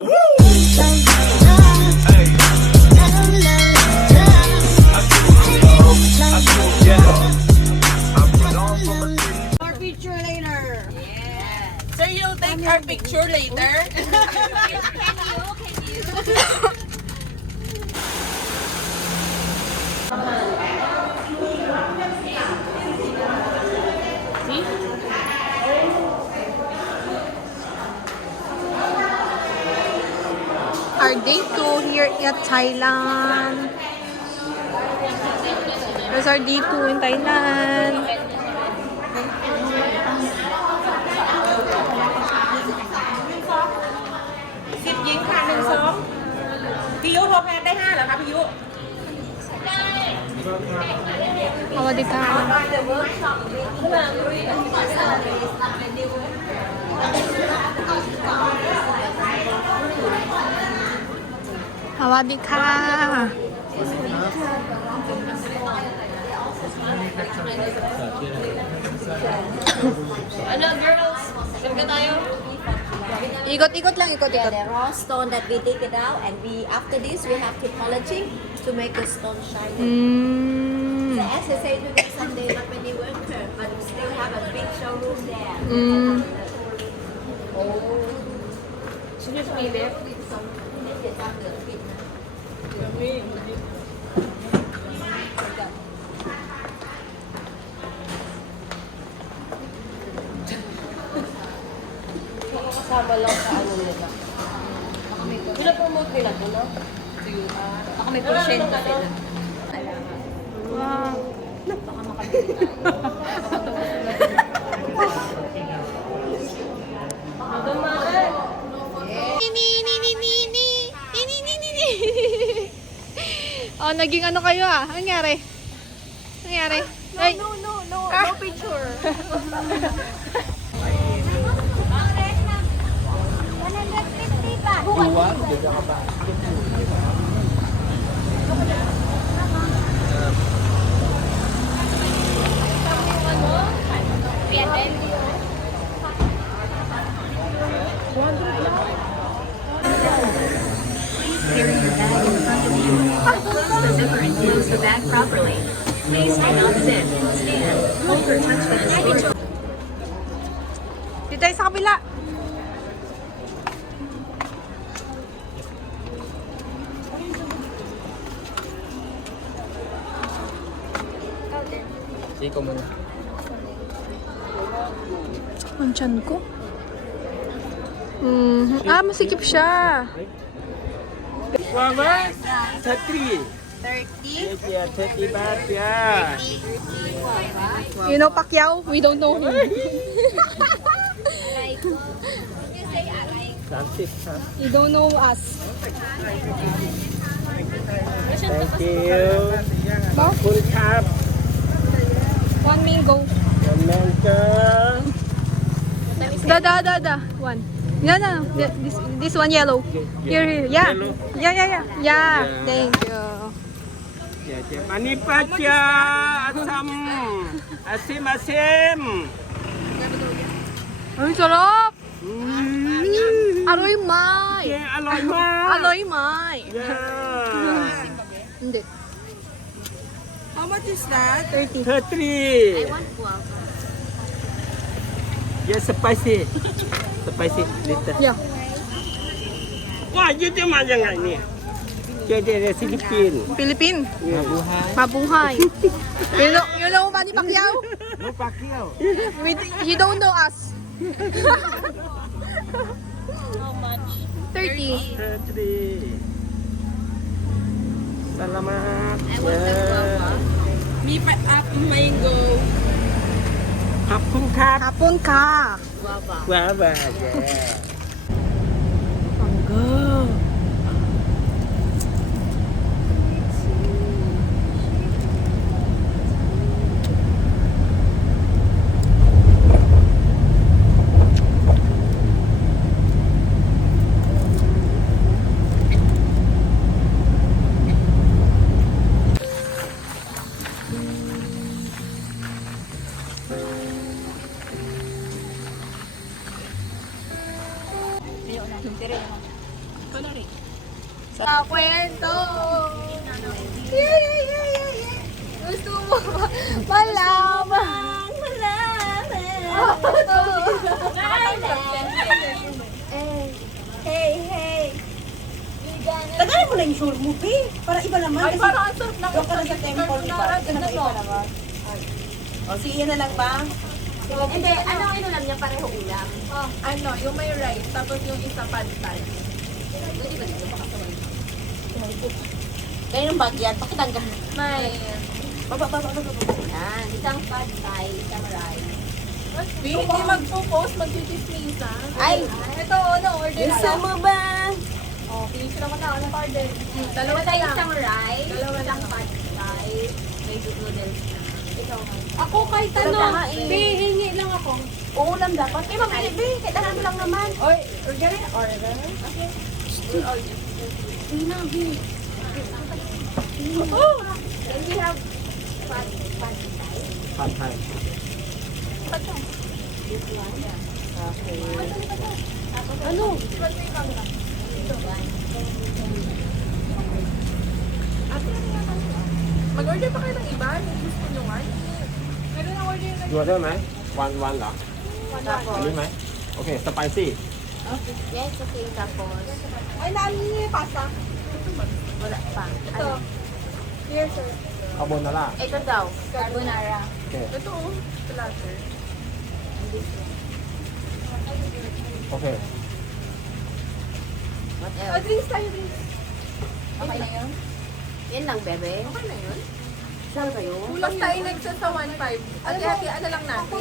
Our picture later. Yeah. So you'll take our picture later? Our day 2 here at Thailand. There's our day 2 in Thailand. Ship หญิงค่ะ1 2พี่ยุโทรแพนได้5เหรอคะพี่ยุ สวัสดีค่ะสวัสดีค่ะ Ano, girls? Saan tayo? Ikot-ikot lang, ikot-ikot. Yeah, the raw stone that we dig it out, and we after this we have to polishing to make the stone shiny. Mm. So as I say today Sunday, not many worker, but we still have a big showroom there. Mm. Excuse me, babe. Kasama lang sa ano nila. Pina-promote nila to, no? Baka may porsyento sila. Wow. Baka makabili tayo. Oh, naging ano kayo ah? Anong nangyari? Anong nangyari? Ay. No picture. Carry your bag in front of you. Close the zipper and close the bag properly. Please do not sit, stand, hold or touch the display. Dito tayo sa kabila. Siko muna. Ang tiyan ko. Ah, masikip siya. Mama, 30. 30. Yeah, 30 baht, yeah. You know Pacquiao? We don't know him. 30 ครับ You don't know us. Thank you ขอบคุณครับ One mango. One mango. Da. One. No. This one yellow. Here. Yeah. Yellow. Yeah. Yeah. Thank you. Ya, Mani pacha, asam, asim. Ay, sarap! Aroy mai! Yeah, aloy ma. Aroy mai! Yeah. Hindi. How much is that? 30. 30. One guava. Yeah, spicy. Spicy little. Yeah. Wah, you di man yangไงเนี่ยJadi Philippines. Philippine. Yeah. Mabuhay. You know Manny Pacquiao? No Pacquiao. You don't know us. How much? 30. 30. Salamat. I want the guava. Me up mango. ขอบคุณครับ Hapon ka. Guava. ว้าวyeah. Mangga. Sa kwento! Yeah. Gusto mo malaman? Hey. Tagalin mo na yung short mo, P. Para iba naman. Ay, Kasi parang ang sarap ng doon ka na sa temple, di ba? Ito naman iba naman. O, sige, yan na lang ba? Hindi, ano lang niya pareho ulam? Ano, yung may rice, tapos yung isa pantay. Kaya yung bag yan, pakitanggal. May Baba. yan, isang pad thai, isang rice. Hindi magpo-post, magchichismisan. Ay, Ito, order Gusto mo ba? Oh, finish naman na. Ano order? Dalawa tayo na lang. isang rice, Dalawa isang lang. pad thai, may noodles na. Ikaw nga. Ako kahit ano. Hingi lang ako. Uulam dapat. Eh, mamili, B. Kahit ano lang naman. Oy, order? Order? Okay. Oh! Then we have pad thai. ผัดไทย Ano? Mag-order pa kayo ng iba? Yung gusto nyo nga? Meron na order na ดูออเดอร์ไหมวันเหรออันนี้ไหมโอเคสไปซี่ Yes, okay, tapos Ay, naalala niyo yung pasta? wala pa. Ito. Here, sir. คาโบนาร่า Ito daw, carbonara. โอเค Ito, platter. โอเค What Oh, else? drinks tayo, drinks. Okay na yun? Yan lang, bebe. Okay na yun. Saan kayo? Basta inagsa sa 1.5. Hati-hatian na lang natin.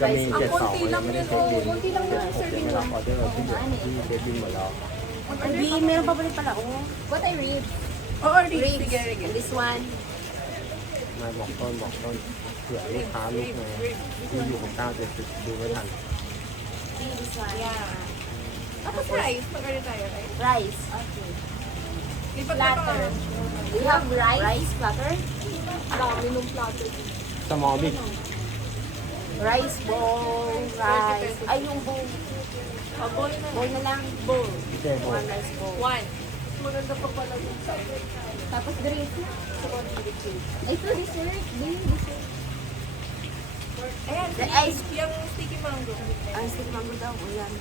จะมี Ang 72 konti ยั lang งไม่ได้ yun. เช็คบิน Konti lang yun sa 76 serving ยังไม่ mo. รับออเดอร์ที่อยู่ที่เช็คบินหมดแล้ว Ay, B, meron pa pala pala. Oh. What I read? Oo, Ribs. Sige. And this one. นายบอกต้นเผื่อลูกค้าลูกไงที่อยู่ของ9 70ดูไม่ทัน See this one. Tapos rice. Mag-order tayo, right? Rice. Okay. Lipat na pa. Platter. We have rice. Rice platter. Dami nung platter. small big Rice bowl. Rice. Ay, yung bowl. Bowl na. Bowl na lang. Bowl. เจ๊โบ One rice bowl. One. Maganda pa pala yung sabi. Tapos drink. Ay, ito dessert. Drink dessert. Ayan, The ice. yung sticky mango. Ang stick mango daw. Ayan.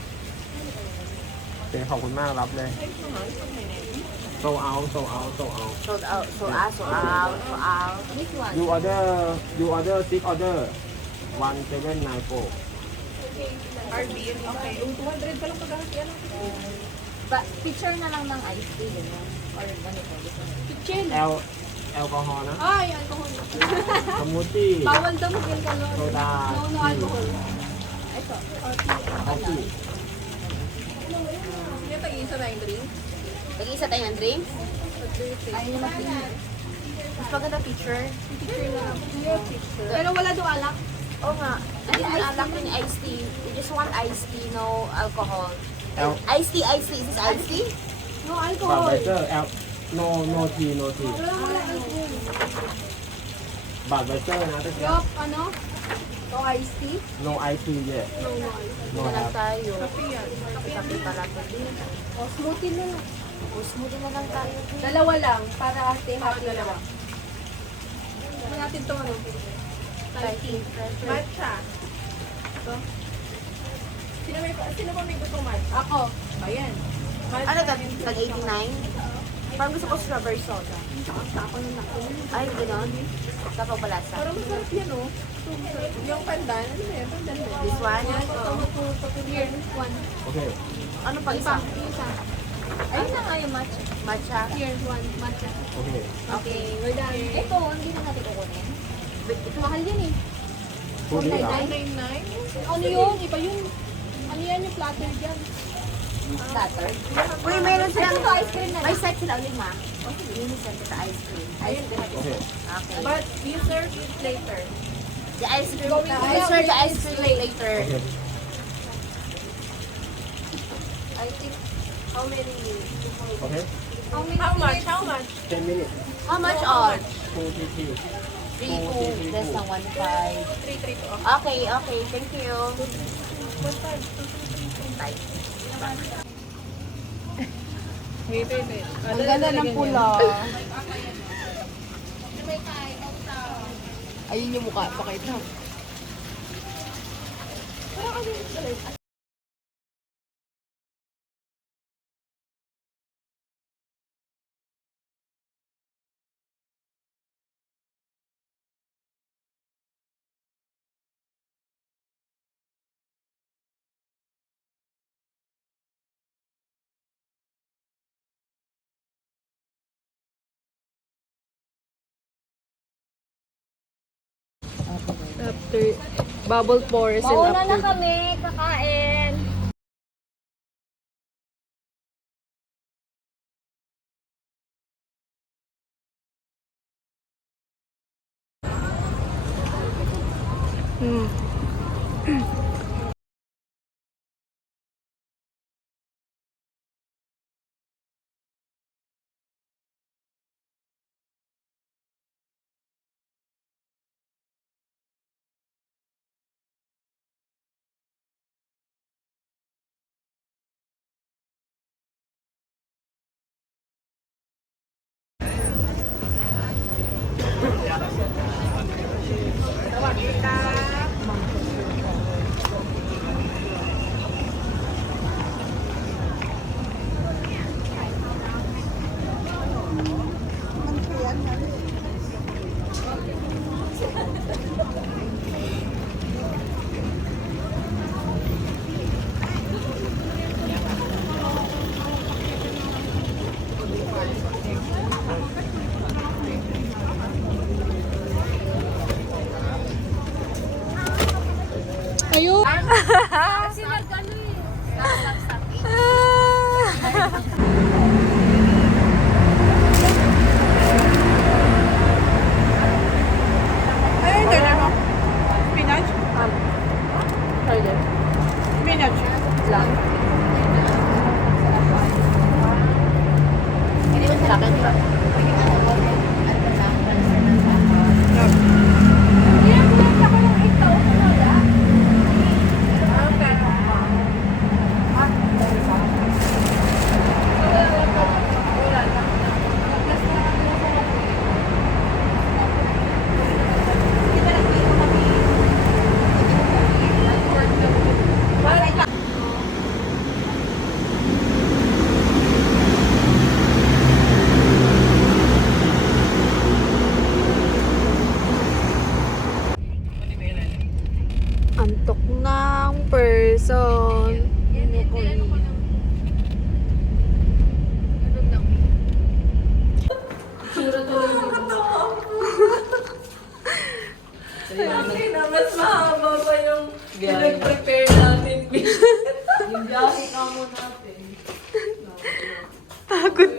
เจ๊ขอบคุณมากรับเลยโซเอาโซเอา Sold out. Sold out. Sold out. This one. ยูออเดอร์ซิกออเดอร์1794 RB. Okay. Yung 200 pa lang pag-ahatian. Picture na lang ng ice tea. Ganyan. Or ganito. Kitchen. แอลกอฮอล์นะ Ay, alcohol. สมูทตี้ Bawal daw mag-alcohol. โซดา No alcohol. Ito. คอฟฟี่ Yung tag-isa na yung drink. Nag-iisa tayo ng drinks. Ayun naman picture. Mas maganda picture. Picture na lang. Pero wala daw alak. Oo nga. Hindi na alak yung iced tea. We just want iced tea, no alcohol. แอล Iced tea. Is this iced tea? No บา alcohol. ร์ไบเซอร์แอลโนที Wala alcohol. บาร์ไบเซอร์นะทุกคน Yup, ano? No iced tea? no ice tea เย่ No ice. no Ito lang have tayo. Kape yan. Kape yan. Kape para ito din. O, smoothie na lang. O, smoothie na lang tayo. Dalawa lang, para happy na lang. Ano natin ito, ano? Matcha. Ito. Sino ba may gustong matcha? Ako. Ayan. Matcha. Ano ka? Tag-89? Parang gusto ko strawberry soda. Ako na nakunin. Ay, gano'n. Tapos balasa. Parang masarap yan, oh. Yung pandan, ano yan? Pandan ba? This one? Yan, ito. Here, one. โอเค Ano pa isa? Isa. Ayun na nga yung matcha. Matcha. Here, one. Matcha. โอเค Okay, we're done. Ito, hindi na natin kukunin. Mahal yan eh. พูดนี้เหรอ $9.99? Ano yun? Iba yun. Ano yan yung platter dyan? Platter. Uy, meron silang ice cream na. May set sila ulit, ma. O, sige, yun yung set sa ice cream. Ice cream. โอเค Okay. But you serve it later. The ice cream. Going to We'll serve the ice cream later. โอเค I think, how many minutes? โอเค How much? How much? 10 minutes How much all? 2 TT 3, 2, less than 1, 5. 3. Okay, okay. Thank you. What time? Bye. Ang ganda ng pula. Ayun yung mukha. Pakita. After bubble pores and Mauna na after. kami, kakain. Ayun. Kasi nag-ano eh. Ay, ganda mo. Spinach? Spinach. Lang. Sa akin pa. Antok ng person. Mas mahaba pa yung pinag-prepare natin. Yung biyahe ka mo natin. Pagod.